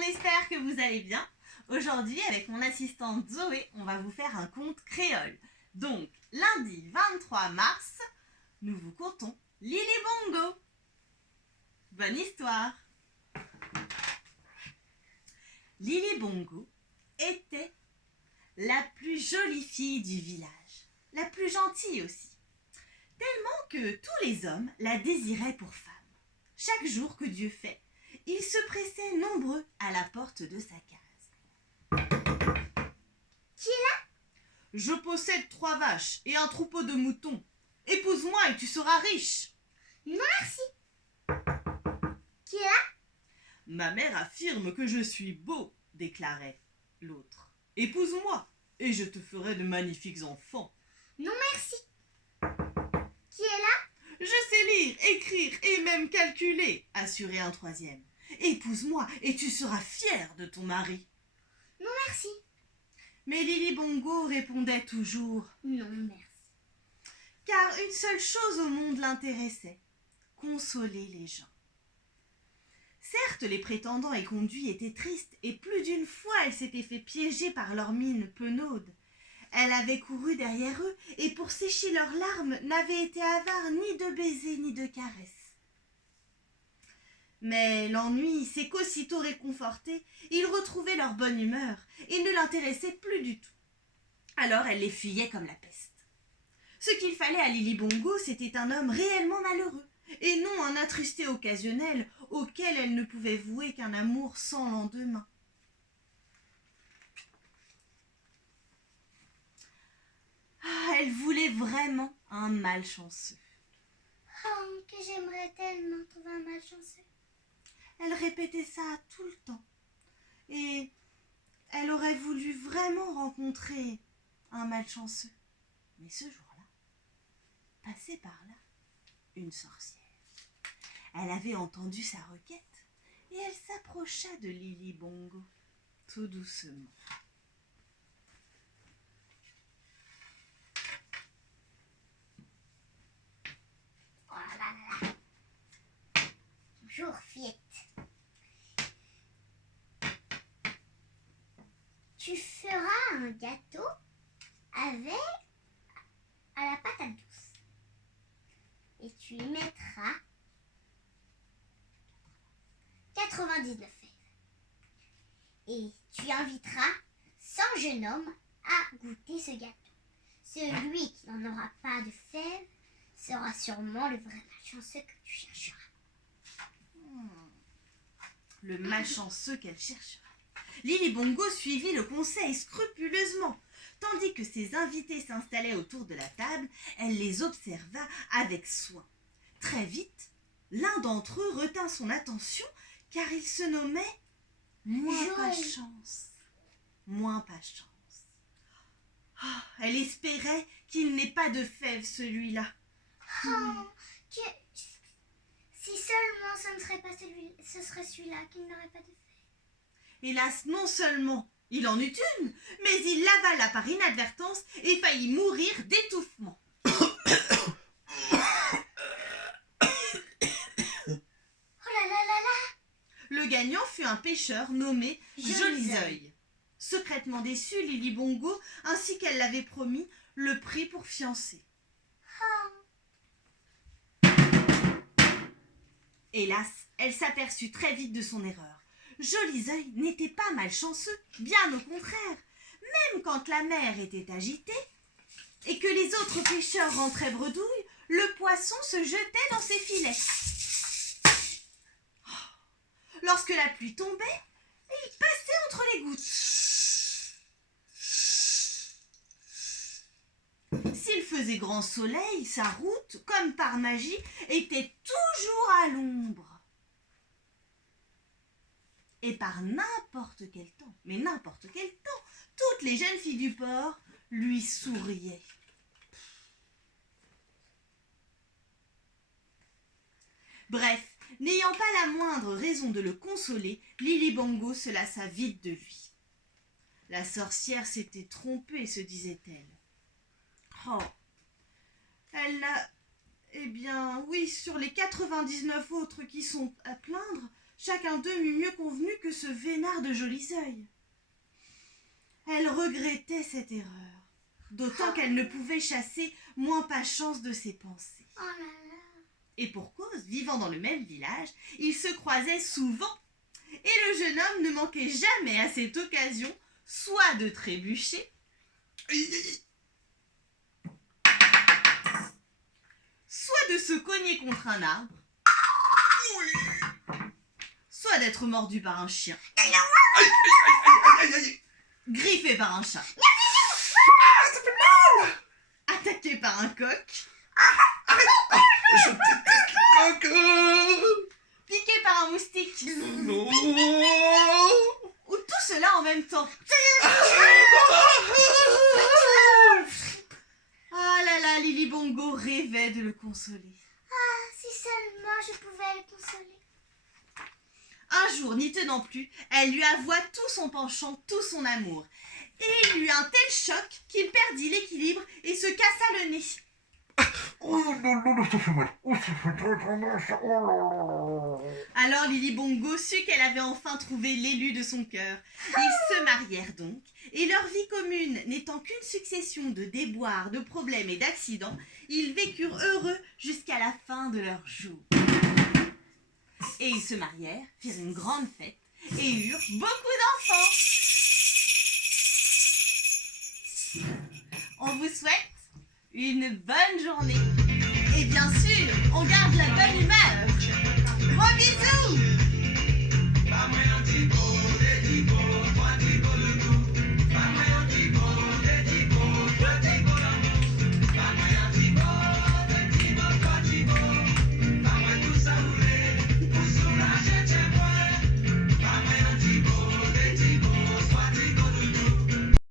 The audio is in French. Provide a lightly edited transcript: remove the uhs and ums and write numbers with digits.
on espère que vous allez bien. Aujourd'hui, avec mon assistante Zoé, on va vous faire un conte créole. Donc, lundi 23 mars, nous vous contons Lili Bongo. Bonne histoire. Lili Bongo était la plus jolie fille du village, la plus gentille aussi, tellement que tous les hommes la désiraient pour femme. Chaque jour que Dieu fait, ils se pressaient nombreux à la porte de sa case. Qui est là? Je possède 3 vaches et un troupeau de moutons. Épouse-moi et tu seras riche. Non, merci. Qui est là? Ma mère affirme que je suis beau, déclarait l'autre. Épouse-moi et je te ferai de magnifiques enfants. Non, merci. Qui est là? Je sais lire, écrire et même calculer, assurait un troisième. Épouse-moi et tu seras fier de ton mari. Non, merci. Mais Lili Bongo répondait toujours non, merci. Car une seule chose au monde l'intéressait, consoler les gens. Certes, les prétendants et conduits étaient tristes, et plus d'une fois elle s'était fait piéger par leurs mines penaudes. Elle avait couru derrière eux, et pour sécher leurs larmes, n'avait été avare ni de baisers ni de caresses. Mais l'ennui, c'est qu'aussitôt réconfortés, ils retrouvaient leur bonne humeur, et ne l'intéressaient plus du tout. Alors elle les fuyait comme la peste. Ce qu'il fallait à Lili Bongo, c'était un homme réellement malheureux, et non un attrusté occasionnel auquel elle ne pouvait vouer qu'un amour sans lendemain. Ah, elle voulait vraiment un malchanceux. Oh, que j'aimerais tellement trouver un malchanceux. Elle répétait ça tout le temps, et elle aurait voulu vraiment rencontrer un malchanceux. Mais ce jour-là, passait par là une sorcière. Elle avait entendu sa requête et elle s'approcha de Lili Bongo tout doucement. Oh là là là. Bonjour, fillette. Tu feras un gâteau avec à la patate douce. Et tu y mettras 99 fèves. Et tu inviteras 100 jeunes hommes à goûter ce gâteau. Celui qui n'en aura pas de fèves sera sûrement le vrai malchanceux que tu chercheras. Le malchanceux qu'elle chercherait. Lili Bongo suivit le conseil scrupuleusement. Tandis que ses invités s'installaient autour de la table, elle les observa avec soin. Très vite, l'un d'entre eux retint son attention car il se nommait Moins pas chance. Moins pas chance. Oh, elle espérait qu'il n'ait pas de fèves celui-là. Oh, si seulement ce ne serait pas ce serait celui-là qui n'aurait pas de fèves. Hélas, non seulement il en eut une, mais il l'avala par inadvertance et faillit mourir d'étouffement. Le gagnant fut un pêcheur nommé Jolisoeil. Secrètement déçue, Lili Bongo, ainsi qu'elle l'avait promis, le prit pour fiancé. Hélas, elle s'aperçut très vite de son erreur. Jolisoeil n'était pas malchanceux, bien au contraire. Même quand la mer était agitée et que les autres pêcheurs rentraient bredouille, le poisson se jetait dans ses filets. Lorsque la pluie tombait, il passait entre les gouttes. S'il faisait grand soleil, sa route, comme par magie, était toujours à l'ombre. Et par n'importe quel temps, mais n'importe quel temps, toutes les jeunes filles du port lui souriaient. Bref, n'ayant pas la moindre raison de le consoler, Lili Bongo se lassa vite de lui. La sorcière s'était trompée, se disait-elle. Oh, elle n'a... Eh bien, oui, sur les 99 autres qui sont à plaindre, chacun d'eux m'eût mieux convenu que ce vénard de Joli-Zeuil. Elle regrettait cette erreur, d'autant qu'elle ne pouvait chasser moins pas chance de ses pensées. Oh là là. Et pour cause, vivant dans le même village, ils se croisaient souvent. Et le jeune homme ne manquait jamais à cette occasion soit de trébucher, soit de se cogner contre un arbre, soit d'être mordu par un chien, griffé par un chat, attaqué par un coq, Je déteste les coques. piqué par un moustique, Non. ou tout cela en même temps. Ah là là, Lily Bongo rêvait de le consoler. Ah, si seulement je pouvais le consoler. Un jour, n'y tenant plus, elle lui avoua tout son penchant, tout son amour. Et il eut un tel choc qu'il perdit l'équilibre et se cassa le nez. Oh non, non, ça fait mal. Oh, ça fait très mal, ça. Oh là là là. Alors Lily Bongo sut qu'elle avait enfin trouvé l'élu de son cœur. Ils se marièrent donc, et leur vie commune n'étant qu'une succession de déboires, de problèmes et d'accidents, ils vécurent heureux jusqu'à la fin de leurs jours. Et ils se marièrent, firent une grande fête, et eurent beaucoup d'enfants. On vous souhaite une bonne journée. Et bien sûr, on garde la bonne humeur. Gros bisous.